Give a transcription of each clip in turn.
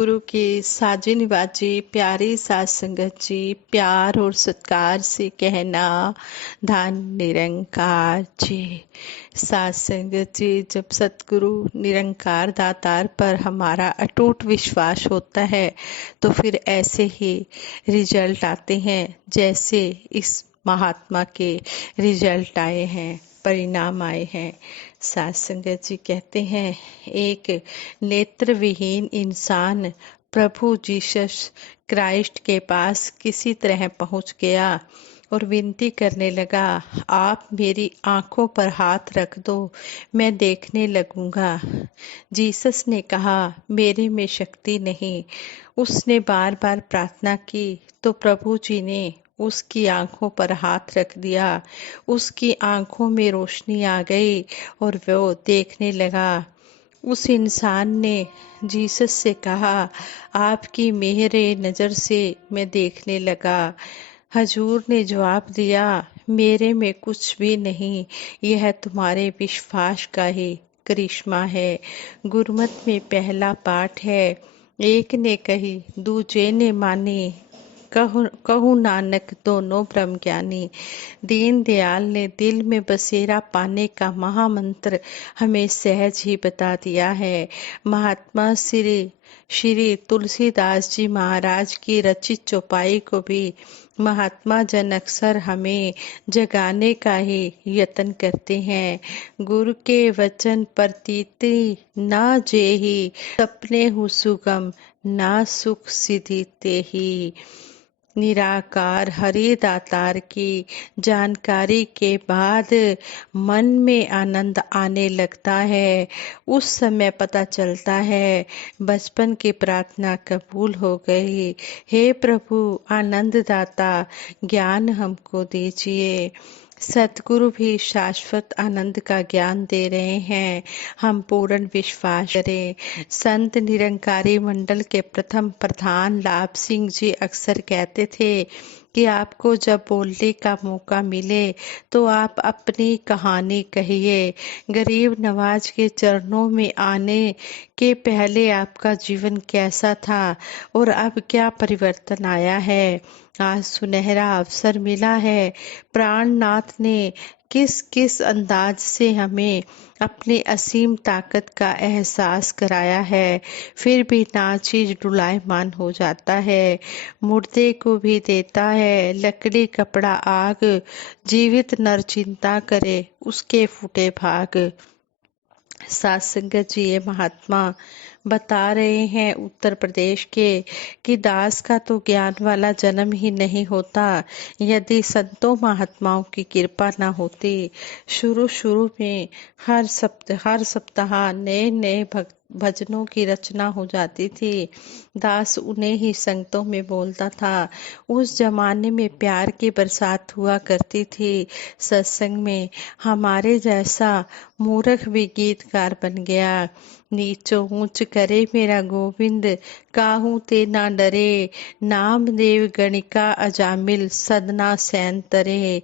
सतगुरु की साजी निवाजी प्यारी साध संगत जी, प्यार और सत्कार से कहना धन निरंकार जी। साध संगत जी, जब सतगुरु निरंकार दातार पर हमारा अटूट विश्वास होता है तो फिर ऐसे ही रिजल्ट आते हैं जैसे इस महात्मा के रिजल्ट आए हैं, परिणाम आए हैं। साध संगत जी कहते हैं, एक नेत्र विहीन इंसान प्रभु जीसस क्राइस्ट के पास किसी तरह पहुंच गया और विनती करने लगा, आप मेरी आंखों पर हाथ रख दो, मैं देखने लगूंगा। जीसस ने कहा, मेरे में शक्ति नहीं। उसने बार बार प्रार्थना की तो प्रभु जी ने उसकी आंखों पर हाथ रख दिया। उसकी आंखों में रोशनी आ गई और वो देखने लगा। उस इंसान ने जीसस से कहा, आपकी मेहरे नज़र से मैं देखने लगा। हजूर ने जवाब दिया, मेरे में कुछ भी नहीं, यह तुम्हारे विश्वास का ही करिश्मा है। गुरमत में पहला पाठ है, एक ने कही दूजे ने मानी, कहूँ नानक दोनों ब्रह्म ज्ञानी। दीन दयाल ने दिल में बसेरा पाने का महामंत्र हमें सहज ही बता दिया है। महात्मा श्री तुलसीदास जी महाराज की रचित चौपाई को भी महात्मा जन अक्सर हमें जगाने का ही यत्न करते हैं। गुरु के वचन प्रतीति ना जेहि, सपने हु सुगम ना सुख सिद्धि तेहि। निराकार हरि दातार की जानकारी के बाद मन में आनंद आने लगता है। उस समय पता चलता है बचपन की प्रार्थना कबूल हो गई। हे प्रभु आनंद दाता, ज्ञान हमको दीजिए। सतगुरु भी शाश्वत आनंद का ज्ञान दे रहे हैं, हम पूर्ण विश्वास करें। संत निरंकारी मंडल के प्रथम प्रधान लाभ सिंह जी अक्सर कहते थे कि आपको जब बोलने का मौका मिले तो आप अपनी कहानी कहिए। गरीब नवाज के चरणों में आने के पहले आपका जीवन कैसा था और अब क्या परिवर्तन आया है। आज सुनहरा अवसर मिला है। प्राणनाथ ने किस किस अंदाज से हमें अपनी असीम ताकत का एहसास कराया है, फिर भी नाचीज डुलायमान हो जाता है। मुर्दे को भी देता है लकड़ी कपड़ा आग, जीवित नर चिंता करे उसके फूटे भाग। साध संगत जी, ये महात्मा बता रहे हैं उत्तर प्रदेश के कि दास का तो ज्ञान वाला जन्म ही नहीं होता यदि संतों महात्माओं की कृपा न होती। शुरू शुरू में हर सप्ताह नए नए भजनों की रचना हो जाती थी। दास उन्हें ही संगतों में बोलता था। उस जमाने में प्यार की बरसात हुआ करती थी। सत्संग में हमारे जैसा मूर्ख भी गीतकार बन गया। नीचो ऊंच करे मेरा गोविंद, काहू ते ना डरे, नाम देव गणिका अजामिल सदना सैन तरे।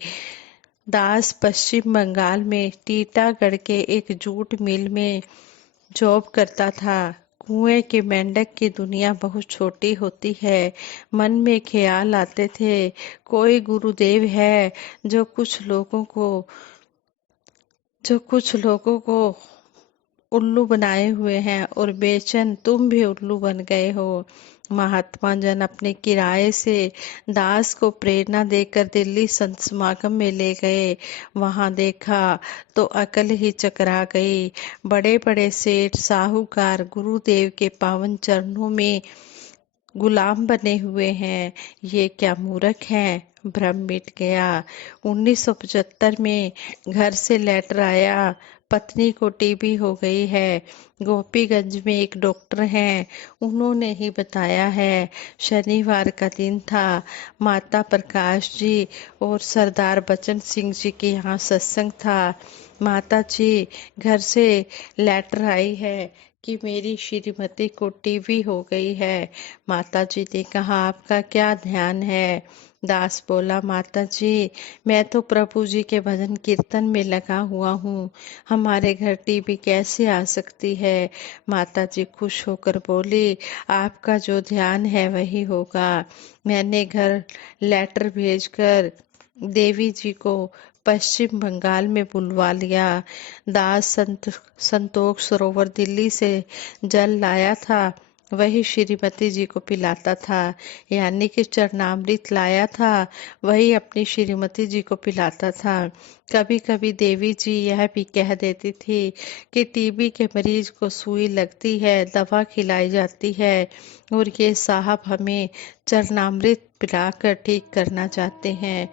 दास पश्चिम बंगाल में टीटागढ़ के एक जूट मिल में जॉब करता था। कुएं के मेंढक की दुनिया बहुत छोटी होती है। मन में ख्याल आते थे, कोई गुरुदेव है जो कुछ लोगों को उल्लू बनाए हुए हैं और बेचैन तुम भी उल्लू बन गए हो। महात्मा जन अपने किराए से दास को प्रेरणा देकर दिल्ली संत समागम में ले गए। वहां देखा तो अकल ही चकरा गई। बड़े बड़े सेठ साहूकार गुरुदेव के पावन चरणों में गुलाम बने हुए हैं। ये क्या मूर्ख हैं। भ्रम मिट गया। 1975 में घर से लेटर आया, पत्नी को टीबी हो गई है। गोपीगंज में एक डॉक्टर हैं, उन्होंने ही बताया है। शनिवार का दिन था। माता प्रकाश जी और सरदार बचन सिंह जी के यहाँ सत्संग था। माता जी, घर से लेटर आई है कि मेरी श्रीमती को टीबी हो गई है। माता जी ने कहा, आपका क्या ध्यान है? दास बोला, माता जी, मैं तो प्रभु जी के भजन कीर्तन में लगा हुआ हूँ, हमारे घर टीबी कैसे आ सकती है? माता जी खुश होकर बोली, आपका जो ध्यान है वही होगा। मैंने घर लेटर भेजकर देवी जी को पश्चिम बंगाल में बुलवा लिया। दास संतोष सरोवर दिल्ली से जल लाया था, वही श्रीमती जी को पिलाता था। यानी कि चरणामृत लाया था, वही अपनी श्रीमती जी को पिलाता था। कभी कभी देवी जी यह भी कह देती थी कि टीबी के मरीज को सुई लगती है, दवा खिलाई जाती है और ये साहब हमें चरणामृत पिलाकर ठीक करना चाहते हैं।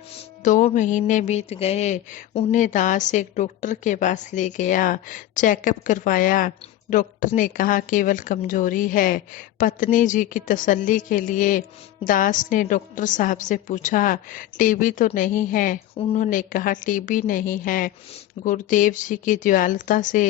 2 महीने बीत गए। उन्हें दास एक डॉक्टर के पास ले गया, चेकअप करवाया। डॉक्टर ने कहा केवल कमजोरी है। पत्नी जी की तसल्ली के लिए दास ने डॉक्टर साहब से पूछा, टीबी तो नहीं है? उन्होंने कहा, टीबी नहीं है। गुरुदेव जी की दयालुता से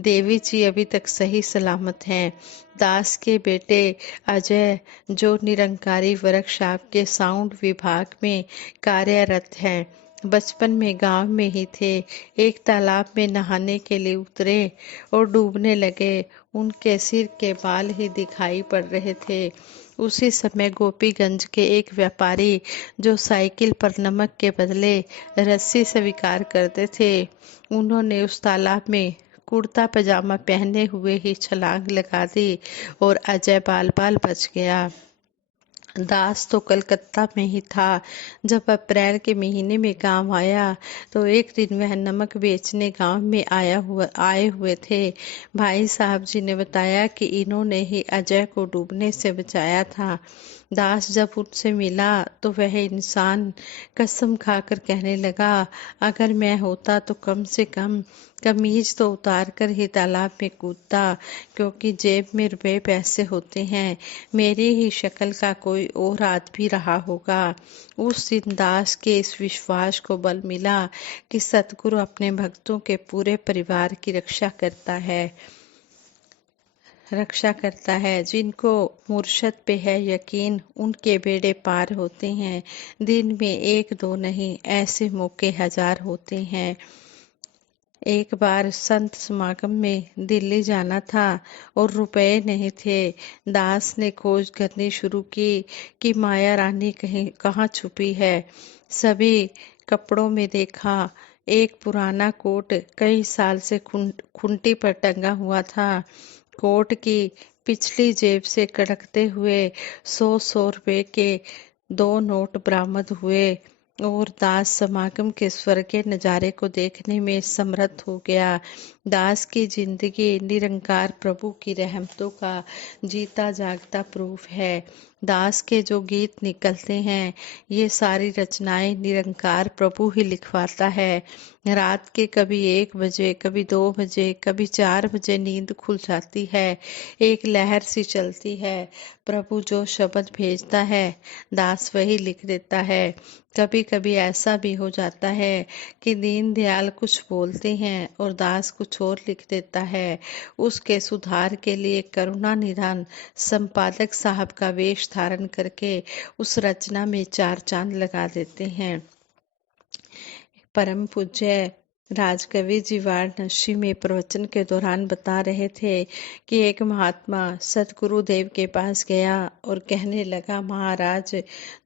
देवी जी अभी तक सही सलामत हैं। दास के बेटे अजय, जो निरंकारी वर्कशॉप के साउंड विभाग में कार्यरत हैं, बचपन में गांव में ही थे। एक तालाब में नहाने के लिए उतरे और डूबने लगे। उनके सिर के बाल ही दिखाई पड़ रहे थे। उसी समय गोपीगंज के एक व्यापारी, जो साइकिल पर नमक के बदले रस्सी स्वीकार करते थे, उन्होंने उस तालाब में कुर्ता पजामा पहने हुए ही छलांग लगा दी और अजय बाल बाल बच गया। दास तो कलकत्ता में ही था। जब अप्रैल के महीने में गांव आया तो एक दिन वह नमक बेचने गांव में आए हुए थे। भाई साहब जी ने बताया कि इन्होंने ही अजय को डूबने से बचाया था। दास जब उनसे मिला तो वह इंसान कसम खाकर कहने लगा, अगर मैं होता तो कम से कम कमीज तो उतार कर ही तालाब में कूदता, क्योंकि जेब में रुपए पैसे होते हैं। मेरी ही शक्ल का कोई और आदमी रहा होगा। उस दिन दास के इस विश्वास को बल मिला कि सतगुरु अपने भक्तों के पूरे परिवार की रक्षा करता है। जिनको मुर्शद पे है यकीन, उनके बेड़े पार होते हैं। दिन में एक दो नहीं, ऐसे मौके हजार होते हैं। एक बार संत समागम में दिल्ली जाना था और रुपए नहीं थे। दास ने खोज करनी शुरू की कि माया रानी कहीं कहाँ छुपी है। सभी कपड़ों में देखा, एक पुराना कोट कई साल से खूंटी पर टंगा हुआ था। कोट की पिछली जेब से कड़कते हुए 100 रुपए के 2 नोट बरामद हुए और दास समागम के स्वर्गीय नजारे को देखने में समर्थ हो गया। दास की जिंदगी निरंकार प्रभु की रहमतों का जीता जागता प्रूफ है। दास के जो गीत निकलते हैं, ये सारी रचनाएं निरंकार प्रभु ही लिखवाता है। रात के कभी 1 बजे, कभी 2 बजे, कभी 4 बजे नींद खुल जाती है। एक लहर सी चलती है। प्रभु जो शब्द भेजता है, दास वही लिख देता है। कभी कभी ऐसा भी हो जाता है कि दीनदयाल कुछ बोलते हैं और दास कुछ और लिख देता है। उसके सुधार के लिए करुणा निधान संपादक साहब का वेश धारण करके उस रचना में 4 चांद लगा देते हैं। परम पूज्य राजकवि जी वाराणसी में प्रवचन के दौरान बता रहे थे कि एक महात्मा सतगुरुदेव के पास गया और कहने लगा, महाराज,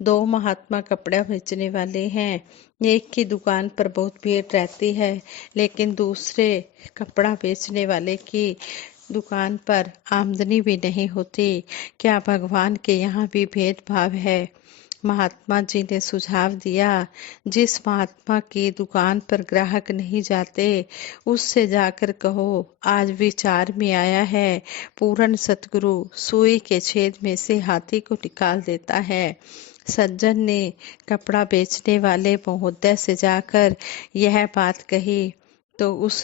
2 महात्मा कपड़ा बेचने वाले हैं। एक की दुकान पर बहुत भीड़ रहती है, लेकिन दूसरे कपड़ा बेचने वाले की दुकान पर आमदनी भी नहीं होती। क्या भगवान के यहाँ भी भेदभाव है? महात्मा जी ने सुझाव दिया, जिस महात्मा की दुकान पर ग्राहक नहीं जाते, उससे जाकर कहो, आज विचार में आया है, पूर्ण सतगुरु सुई के छेद में से हाथी को निकाल देता है। सज्जन ने कपड़ा बेचने वाले महोदय से जाकर यह बात कही तो उस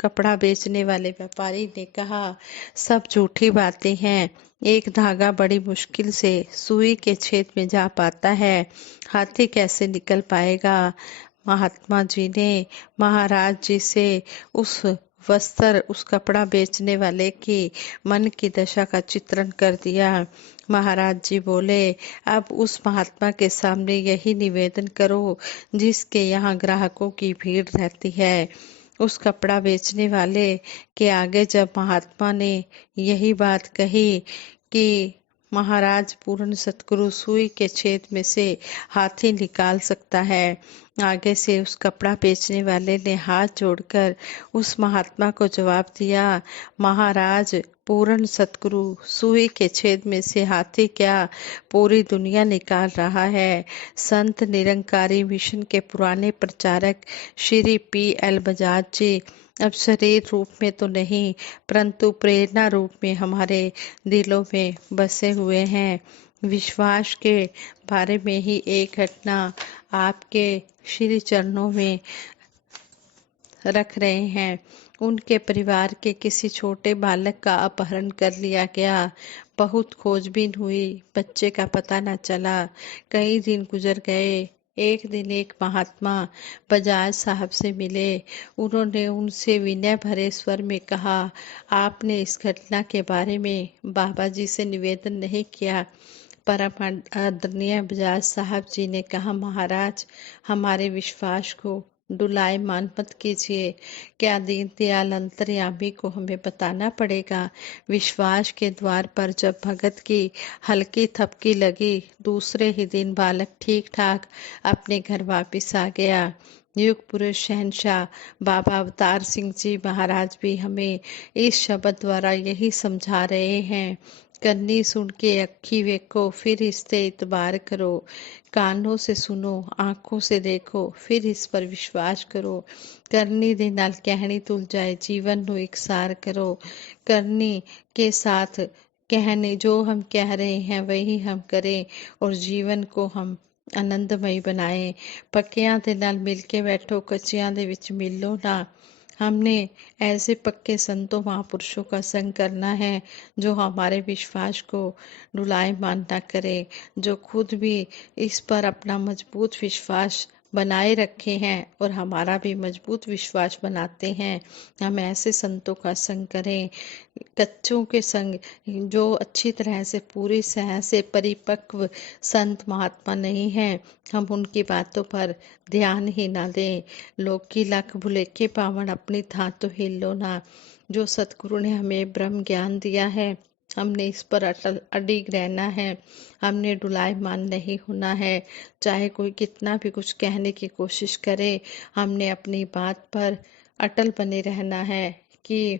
कपड़ा बेचने वाले व्यापारी ने कहा, सब झूठी बातें हैं। एक धागा बड़ी मुश्किल से सुई के छेद में जा पाता है, हाथी कैसे निकल पाएगा? महात्मा जी ने महाराज जी से उस वस्त्र उस कपड़ा बेचने वाले की मन की दशा का चित्रण कर दिया। महाराज जी बोले, अब उस महात्मा के सामने यही निवेदन करो जिसके यहाँ ग्राहकों की भीड़ रहती है। उस कपड़ा बेचने वाले के आगे जब महात्मा ने यही बात कही कि महाराज पूर्ण सतगुरु सुई के छेद में से हाथी निकाल सकता है, आगे से उस कपड़ा बेचने वाले ने हाथ जोड़कर उस महात्मा को जवाब दिया, महाराज पूर्ण सतगुरु सुई के छेद में से हाथी क्या, पूरी दुनिया निकाल रहा है। संत निरंकारी मिशन के पुराने प्रचारक श्री P.L. बजाज जी अब शरीर रूप में तो नहीं परंतु प्रेरणा रूप में हमारे दिलों में बसे हुए हैं। विश्वास के बारे में ही एक घटना आपके श्री चरणों में रख रहे हैं। उनके परिवार के किसी छोटे बालक का अपहरण कर लिया गया। बहुत खोजबीन हुई, बच्चे का पता न चला। कई दिन गुजर गए। एक दिन एक महात्मा बजाज साहब से मिले। उन्होंने उनसे विनय भरे स्वर में कहा, आपने इस घटना के बारे में बाबा जी से निवेदन नहीं किया। परम आदरणीय बजाज साहब जी ने कहा, महाराज हमारे विश्वास को डुलायमान मत कीजिए। क्या दीनदयाल अंतर्यामी को हमें बताना पड़ेगा। विश्वास के द्वार पर जब भगत की हल्की थपकी लगी, दूसरे ही दिन बालक ठीक ठाक अपने घर वापिस आ गया। युग पुरुष शहनशाह बाबा अवतार सिंह जी महाराज भी हमें इस शब्द द्वारा यही समझा रहे हैं, कन्नी सुन के अक्खी वेखो फिर इस ते इतबार करो। कानों से सुनो, आंखों से देखो, फिर इस पर विश्वास करो। करनी दे नाल कहनी तुल जाए, जीवन नु इकसार करो। करनी के साथ कहने जो हम कह रहे हैं वही हम करें और जीवन को हम आनंदमय बनाएं। पक्कियां दे नाल मिल के बैठो, कच्चियां दे विच मिलो ना। हमने ऐसे पक्के संतों महापुरुषों का संग करना है जो हमारे विश्वास को डुलायमान न करे, जो खुद भी इस पर अपना मजबूत विश्वास बनाए रखे हैं और हमारा भी मजबूत विश्वास बनाते हैं। हम ऐसे संतों का संग करें, कच्चों के संग जो अच्छी तरह से पूरी तरह से परिपक्व संत महात्मा नहीं है, हम उनकी बातों पर ध्यान ही ना दें। लोग की लख भुलेखे पावन अपनी था तो हिलो ना। जो सतगुरु ने हमें ब्रह्म ज्ञान दिया है, हमने इस पर अटल अडिग रहना है। हमने डुलायमान नहीं होना है। चाहे कोई कितना भी कुछ कहने की कोशिश करे, हमने अपनी बात पर अटल बने रहना है कि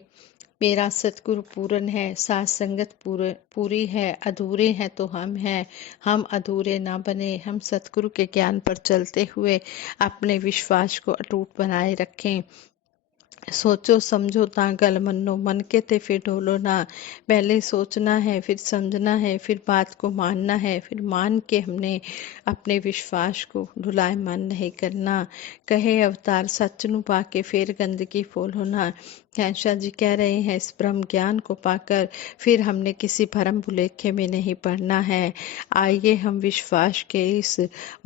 मेरा सतगुरु पूर्ण है, साथ संगत पूरी है, अधूरे हैं तो हम हैं। हम अधूरे ना बने, हम सतगुरु के ज्ञान पर चलते हुए अपने विश्वास को अटूट बनाए रखें। सोचो समझो ता गल मनो, मन के ते फिर ढोलो ना। पहले सोचना है, फिर समझना है, फिर बात को मानना है, फिर मान के हमने अपने विश्वास को डुलायमान नहीं करना। कहे अवतार सच नु पाके फिर गंदगी फोलो ना। शहंशाह जी कह रहे हैं, इस ब्रह्म ज्ञान को पाकर फिर हमने किसी भरम भुलेखे में नहीं पड़ना है। आइए हम विश्वास के इस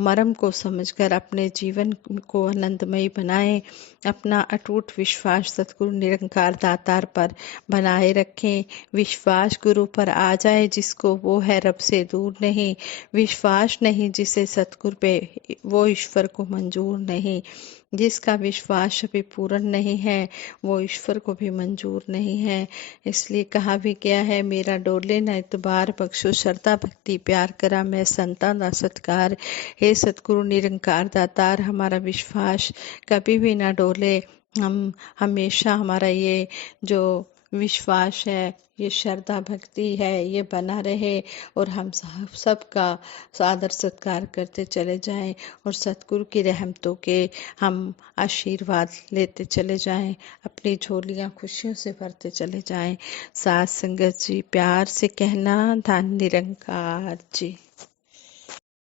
मर्म को समझकर अपने जीवन को आनंदमय बनाएं। अपना अटूट विश्वास सतगुरु निरंकार दातार पर बनाए रखें। विश्वास गुरु पर आ जाए जिसको, वो है रब से दूर नहीं। विश्वास नहीं जिसे सतगुरु पे, वो ईश्वर को मंजूर नहीं। जिसका विश्वास अभी पूर्ण नहीं है, वो ईश्वर को भी मंजूर नहीं है। इसलिए कहा भी गया है, मेरा डोले न इतबार बख्शो, श्रद्धा भक्ति प्यार करा मैं संतां दा सत्कार। हे सतगुरु निरंकार दातार, हमारा विश्वास कभी भी ना डोले। हम हमेशा हमारा ये जो विश्वास है, ये श्रद्धा भक्ति है, ये बना रहे और हम सबका आदर सत्कार करते चले जाएं और सतगुरु की रहमतों के हम आशीर्वाद लेते चले जाएं, अपनी झोलियां खुशियों से भरते चले जाएं। साथ संगत जी प्यार से कहना, धन निरंकार जी।